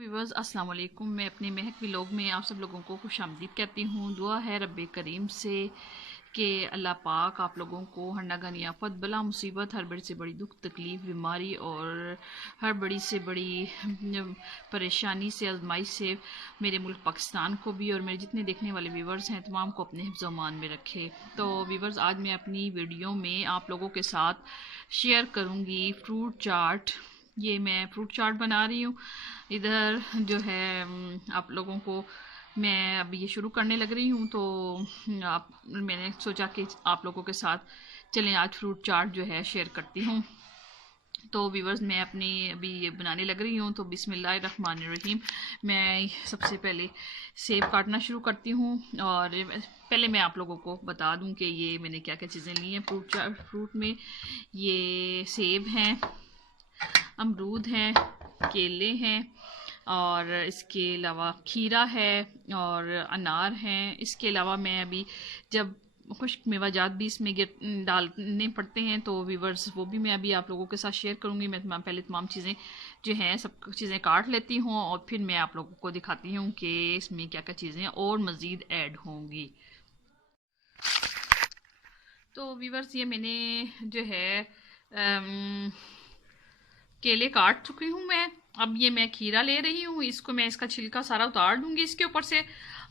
Viewers अस्सलाम वालेकुम। मैं अपने महक व्लॉग में आप सब लोगों को खुशामदीद कहती हूँ। दुआ है रब्बे करीम से कि अल्लाह पाक आप लोगों को हर नगनी आफत बला मुसीबत, हर बड़ी से बड़ी दुख तकलीफ़ बीमारी और हर बड़ी से बड़ी परेशानी से आजमाइश से मेरे मुल्क पाकिस्तान को भी और मेरे जितने देखने वाले व्यूवर्स हैं तमाम को अपने हिफ्ज़ अमान में रखे। तो व्यूवर्स आज मैं अपनी वीडियो में आप लोगों के साथ शेयर करूँगी फ्रूट चाट। ये मैं फ्रूट चाट बना रही हूँ। इधर जो है आप लोगों को मैं अब ये शुरू करने लग रही हूँ, तो मैंने सोचा कि आप लोगों के साथ चलें आज फ्रूट चाट जो है शेयर करती हूँ। तो व्यूवर्स मैं अपनी अभी ये बनाने लग रही हूँ। तो बिस्मिल्लाहिर्रहमानिर्रहीम। मैं सबसे पहले सेब काटना शुरू करती हूँ और पहले मैं आप लोगों को बता दूँ कि ये मैंने क्या क्या चीज़ें ली हैं फ्रूट में। ये सेब हैं, अमरूद हैं, केले हैं और इसके अलावा खीरा है और अनार हैं। इसके अलावा मैं अभी जब खुश्क मेवाजात भी इसमें डालने पड़ते हैं तो व्यूवर्स वो भी मैं अभी आप लोगों के साथ शेयर करूंगी। मैं पहले तमाम चीज़ें जो हैं सब चीज़ें काट लेती हूँ और फिर मैं आप लोगों को दिखाती हूँ कि इसमें क्या क्या चीज़ें और मज़ीद ऐड होंगी। तो व्यूवर्स ये मैंने जो है केले काट चुकी हूँ मैं। अब ये मैं खीरा ले रही हूँ, इसको मैं इसका छिलका सारा उतार दूंगी इसके ऊपर से।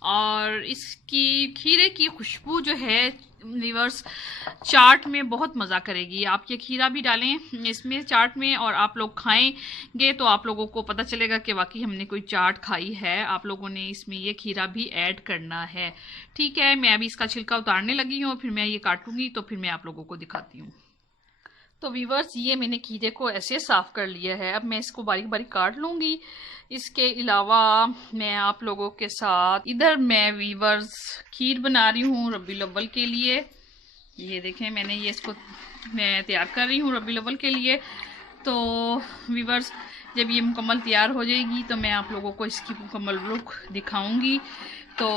और इसकी खीरे की खुशबू जो है व्यूअर्स चाट में बहुत मज़ा करेगी। आप ये खीरा भी डालें इसमें चाट में और आप लोग खाएंगे तो आप लोगों को पता चलेगा कि वाकई हमने कोई चाट खाई है। आप लोगों ने इसमें ये खीरा भी ऐड करना है। ठीक है, मैं अभी इसका छिलका उतारने लगी हूँ, फिर मैं ये काटूंगी तो फिर मैं आप लोगों को दिखाती हूँ। तो व्यूवर्स ये मैंने खीरे को ऐसे साफ़ कर लिया है। अब मैं इसको बारीक बारीक काट लूँगी। इसके अलावा मैं आप लोगों के साथ इधर मैं व्यूवर्स खीर बना रही हूँ रबीउल अव्वल के लिए। ये देखें मैंने ये इसको मैं तैयार कर रही हूँ रबीउल अव्वल के लिए। तो व्यूवर्स जब ये मुकम्मल तैयार हो जाएगी तो मैं आप लोगों को इसकी मुकम्मल लुक दिखाऊँगी। तो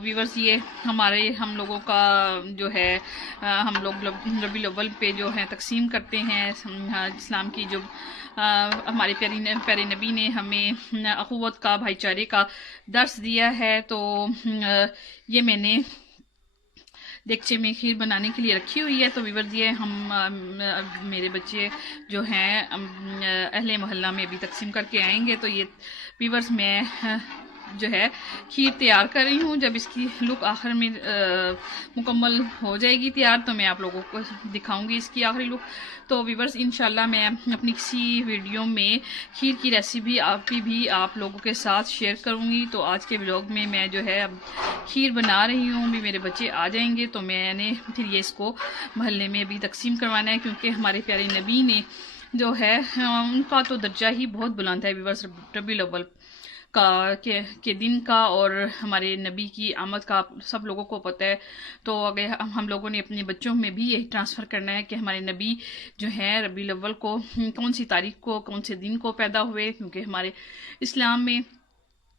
व्यूवर्स ये हम लोगों का जो है हम लोग रबीउल अव्वल पे जो है तकसीम करते हैं इस्लाम की जो हमारे प्यारे नबी ने हमें अखुवत का भाईचारे का दर्स दिया है। तो ये मैंने देगचे में खीर बनाने के लिए रखी हुई है। तो व्यूवर्स ये हम मेरे बच्चे जो हैं अहले मोहल्ला में अभी तकसीम करके आएंगे। तो ये व्यूवर्स मैं जो है खीर तैयार कर रही हूँ। जब इसकी लुक आखिर में मुकम्मल हो जाएगी तैयार तो मैं आप लोगों को दिखाऊंगी इसकी आखिरी लुक। तो व्यूवर्स इंशाल्लाह मैं अपनी किसी वीडियो में खीर की रेसिपी भी आप लोगों के साथ शेयर करूंगी। तो आज के व्लॉग में मैं जो है अब खीर बना रही हूँ। अभी मेरे बच्चे आ जाएंगे तो मैंने फिर ये इसको मोहल्ले में अभी तकसीम करवाना है, क्योंकि हमारे प्यारे नबी ने जो है उनका तो दर्जा ही बहुत बुलंद है व्यूवर्स रबीउल अव्वल के दिन का और हमारे नबी की आमद का सब लोगों को पता है। तो अगर हम लोगों ने अपने बच्चों में भी यही ट्रांसफ़र करना है कि हमारे नबी जो है रबीउल अव्वल को कौन सी तारीख को कौन से दिन को पैदा हुए, क्योंकि हमारे इस्लाम में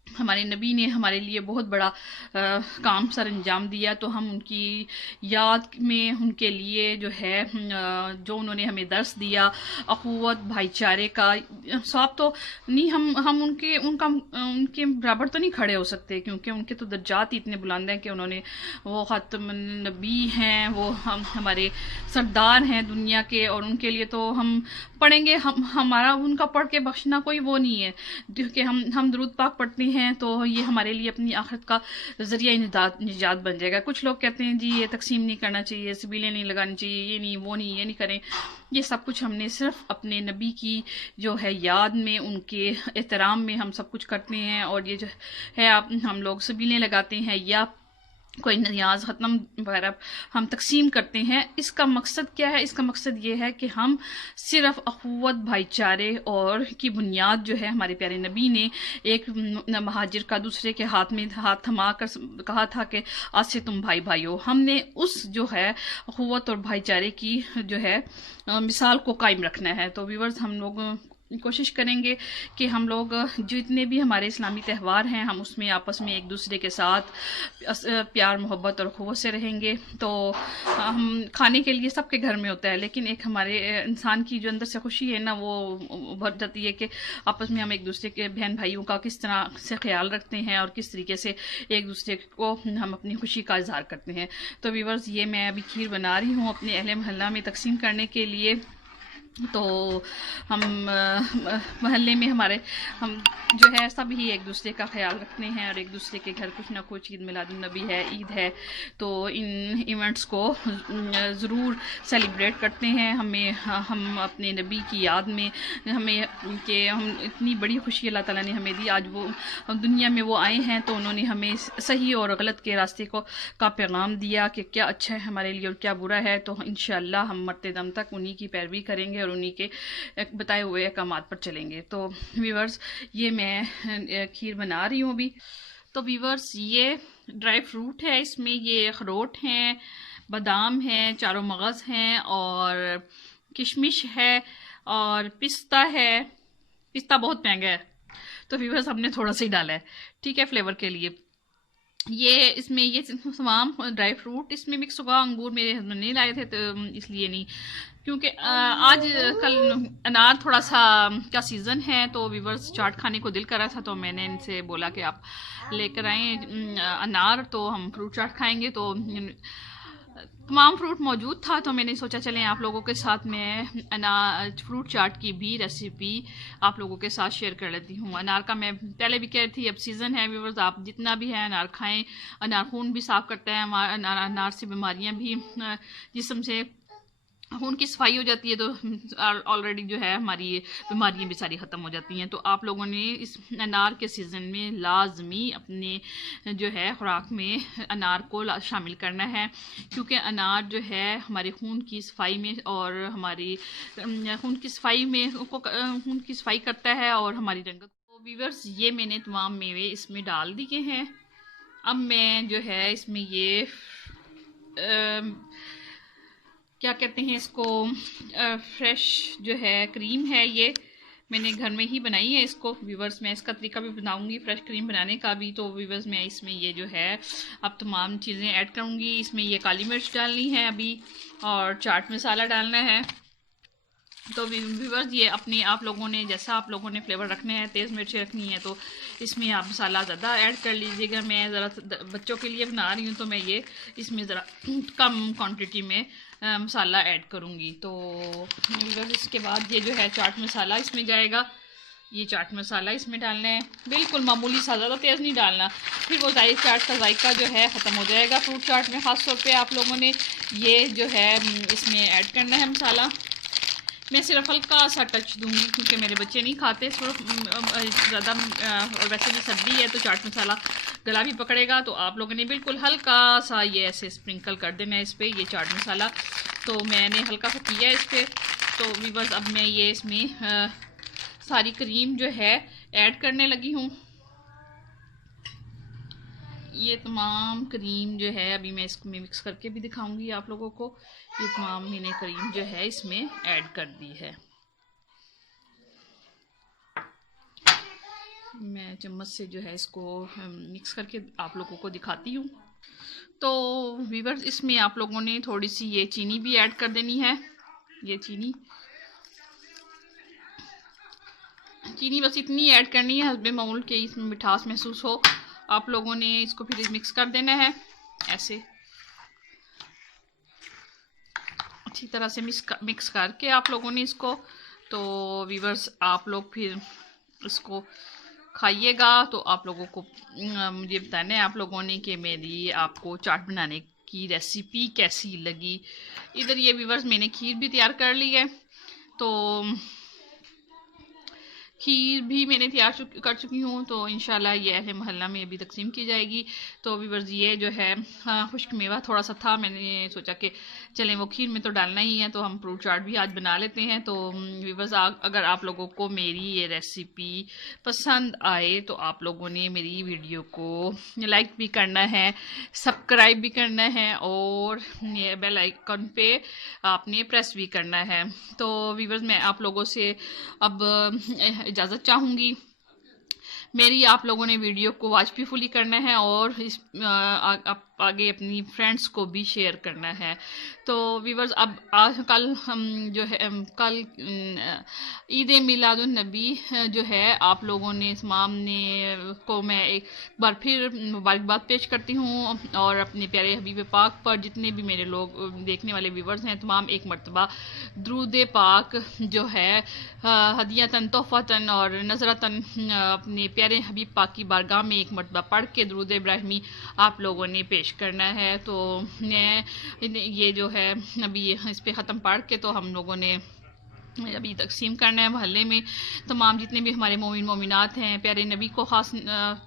हमारे नबी ने हमारे लिए बहुत बड़ा काम सर अंजाम दिया। तो हम उनकी याद में उनके लिए जो है जो उन्होंने हमें दर्स दिया अखुवत भाईचारे का सब तो नहीं हम उनके बराबर तो नहीं खड़े हो सकते, क्योंकि उनके तो दर्जात ही इतने बुलंद हैं कि उन्होंने वो ख़ातमुन नबी हैं, वो हम हमारे सरदार हैं दुनिया के। और उनके लिए तो हम पढ़ेंगे हमारा उनका पढ़ के बख्शना कोई वो नहीं है, क्योंकि हम दुरूद पाक पढ़ते हैं तो ये हमारे लिए अपनी आखिरत का जरिया निजात बन जाएगा। कुछ लोग कहते हैं जी ये तकसीम नहीं करना चाहिए, सबीलें नहीं लगानी चाहिए, ये नहीं वो नहीं, ये नहीं करें। ये सब कुछ हमने सिर्फ अपने नबी की जो है याद में उनके एहतराम में हम सब कुछ करते हैं। और ये जो है हम लोग सबीलें लगाते हैं या कोई नियाज ख़त्म वगैरह हम तकसीम करते हैं। इसका मकसद क्या है? इसका मकसद ये है कि हम सिर्फ अखुवत भाईचारे और की बुनियाद जो है हमारे प्यारे नबी ने एक महाजिर का दूसरे के हाथ में हाथ थमा कर कहा था कि आज से तुम भाई भाई हो। हमने उस जो है अखुवत और भाईचारे की जो है मिसाल को कायम रखना है। तो व्यूवर्स हम लोग कोशिश करेंगे कि हम लोग जितने भी हमारे इस्लामी त्यौहार हैं हम उसमें आपस में एक दूसरे के साथ प्यार मोहब्बत और ख़ुवत से रहेंगे। तो हम खाने के लिए सबके घर में होता है, लेकिन एक हमारे इंसान की जो अंदर से खुशी है ना, वो उभर जाती है कि आपस में हम एक दूसरे के बहन भाइयों का किस तरह से ख्याल रखते हैं और किस तरीके से एक दूसरे को हम अपनी खुशी का इजहार करते हैं। तो व्यूअर्स, ये मैं अभी खीर बना रही हूँ अपने अहले मोहल्ला में तकसीम करने के लिए। तो हम मोहल्ले में हमारे हम जो है सभी एक दूसरे का ख्याल रखते हैं और एक दूसरे के घर कुछ ना कुछ ईद मिलादुन्नबी है, ईद है, तो इन इवेंट्स को ज़रूर सेलिब्रेट करते हैं। हम अपने नबी की याद में हमें कि हम इतनी बड़ी खुशी अल्लाह ताला ने हमें दी। आज वो दुनिया में वो आए हैं तो उन्होंने हमें सही और गलत के रास्ते का पैगाम दिया कि क्या अच्छा है हमारे लिए और क्या बुरा है। तो इंशाअल्लाह हम मरते दम तक उन्हीं की पैरवी करेंगे और उन्हीं के बताए हुए अहकामात पर चलेंगे। तो व्यूअर्स, ये मैं खीर बना रही हूँ अभी। तो व्यूअर्स, ये ड्राई फ्रूट है, इसमें ये अखरोट हैं, बादाम हैं, चारों मगज़ हैं और किशमिश है और पिस्ता है। पिस्ता बहुत महंगा है तो व्यूअर्स हमने थोड़ा सा ही डाला है, ठीक है, फ्लेवर के लिए। ये इसमें ये तमाम ड्राई फ्रूट इसमें मिक्स होगा। अंगूर मेरे हस्बैंड नहीं लाए थे तो इसलिए नहीं, क्योंकि आज कल अनार थोड़ा सा का सीज़न है तो व्यूअर्स चाट खाने को दिल कर रहा था, तो मैंने इनसे बोला कि आप लेकर आए अनार, तो हम फ्रूट चाट खाएंगे। तो तमाम फ्रूट मौजूद था तो मैंने सोचा चलें आप लोगों के साथ मैं अनार फ्रूट चाट की भी रेसिपी आप लोगों के साथ शेयर कर लेती हूँ। अनार का मैं पहले भी कह रही थी, अब सीज़न है व्यूअर्स, आप जितना भी है अनार खाएं। अनार खून भी साफ़ करता है, अनार से बीमारियाँ भी जिस्म से खून की सफाई हो जाती है, तो ऑलरेडी जो है हमारी बीमारियां भी सारी ख़त्म हो जाती हैं। तो आप लोगों ने इस अनार के सीज़न में लाजमी अपने जो है खुराक में अनार को शामिल करना है, क्योंकि अनार जो है हमारे खून की सफाई में और हमारी खून की सफाई करता है और हमारी रंगत। तो व्यूअर्स, ये मैंने तमाम मेवे इसमें डाल दिए हैं। अब मैं जो है इसमें ये क्या कहते हैं इसको, फ्रेश जो है क्रीम है, ये मैंने घर में ही बनाई है इसको। व्यूअर्स, मैं इसका तरीका भी बताऊंगी फ्रेश क्रीम बनाने का भी। तो व्यूअर्स, मैं इसमें ये जो है अब तमाम चीज़ें ऐड करूंगी। इसमें ये काली मिर्च डालनी है अभी और चाट मसाला डालना है। तो व्यूअर्स, ये अपने आप लोगों ने जैसा आप लोगों ने फ्लेवर रखने हैं, तेज़ मिर्ची रखनी है तो इसमें आप मसाला ज़्यादा ऐड कर लीजिएगा। मैं ज़रा बच्चों के लिए बना रही हूँ तो मैं ये इसमें ज़रा कम क्वांटिटी में मसाला ऐड करूँगी। तो व्यूअर्स, इसके बाद ये जो है चाट मसाला इसमें जाएगा। ये चाट मसाला इसमें डालना है, बिल्कुल मामूली सा, ज़्यादा तेज़ नहीं डालना, फिर वो चाट का जायका जो है ख़त्म हो जाएगा। फ्रूट चाट में ख़ास तौर पे आप लोगों ने ये जो है इसमें ऐड करना है मसाला। मैं सिर्फ हल्का सा टच दूंगी क्योंकि मेरे बच्चे नहीं खाते सिर्फ ज़्यादा, और वैसे भी सर्दी है तो चाट मसाला गला भी पकड़ेगा। तो आप लोगों ने बिल्कुल हल्का सा ये ऐसे स्प्रिंकल कर देना है इस पर, ये चाट मसाला। तो मैंने हल्का सा किया है इस पर। तो व्यूअर्स, अब मैं ये इसमें सारी क्रीम जो है ऐड करने लगी हूँ। ये तमाम क्रीम जो है अभी मैं इसको मिक्स करके भी दिखाऊंगी आप लोगों को। ये तमाम मैंने क्रीम जो है इसमें ऐड कर दी है। मैं चम्मच से जो है इसको मिक्स करके आप लोगों को दिखाती हूँ। तो व्यूअर्स, इसमें आप लोगों ने थोड़ी सी ये चीनी भी ऐड कर देनी है। ये चीनी बस इतनी ऐड करनी है हस्बे मामूल के इसमें मिठास महसूस हो। आप लोगों ने इसको फिर मिक्स कर देना है ऐसे अच्छी तरह से मिक्स करके आप लोगों ने इसको। तो व्यूअर्स, आप लोग फिर इसको खाइएगा तो आप लोगों को मुझे बताना है आप लोगों ने कि मेरी आपको चाट बनाने की रेसिपी कैसी लगी। इधर ये व्यूअर्स मैंने खीर भी तैयार कर ली है। तो खीर भी मैंने तैयार कर चुकी हूँ, तो इंशाल्लाह ये अहले मोहल्ला में अभी तकसीम की जाएगी। तो व्यूअर्स ये जो है खुश्क मेवा थोड़ा सा था, मैंने सोचा कि चलें वो खीर में तो डालना ही है, तो हम फ्रूट चाट भी आज बना लेते हैं। तो व्यूअर्स अगर आप लोगों को मेरी ये रेसिपी पसंद आए तो आप लोगों ने मेरी वीडियो को लाइक भी करना है, सब्सक्राइब भी करना है, और ये बेल आइकन पे आपने प्रेस भी करना है। तो व्यूअर्स मैं आप लोगों से अब इजाज़त चाहूँगी। मेरी आप लोगों ने वीडियो को वॉच भी फुली करना है, और आगे अपनी फ्रेंड्स को भी शेयर करना है। तो वीवर्स अब आज कल हम जो है कल ईद मिलादुन नबी जो है आप लोगों ने तमाम ने को मैं एक बार फिर मुबारकबाद पेश करती हूँ, और अपने प्यारे हबीब पाक पर जितने भी मेरे लोग देखने वाले व्यूवर्स हैं तमाम एक मरतबा दरूद पाक जो है हदियतन तोहफ़तन और नज़रतन अपने प्यारे हबीब पाक की बारगाह में एक मरतबा पढ़ के दरूद इब्राहिमी आप लोगों ने पेश करना है। तो मैं ये जो है अभी इस पे ख़त्म पढ़ के तो हम लोगों ने अभी तकसीम करना है मोहल्ले में तमाम जितने भी हमारे मोमिन मोमिनात हैं, प्यारे नबी को ख़ास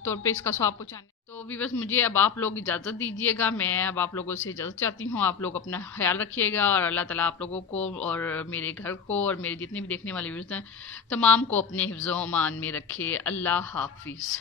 तौर पे इसका सवाब पहुँचाना। तो व्यूअर्स मुझे अब आप लोग इजाज़त दीजिएगा, मैं अब आप लोगों से इजाज़त चाहती हूँ। आप लोग अपना ख्याल रखिएगा, और अल्लाह ताला आप लोगों को और मेरे घर को और मेरे जितने भी देखने वाले व्यूअर्स हैं तमाम को अपने हिफ्ज़-ओ-अमान में रखे। अल्लाह हाफिज़।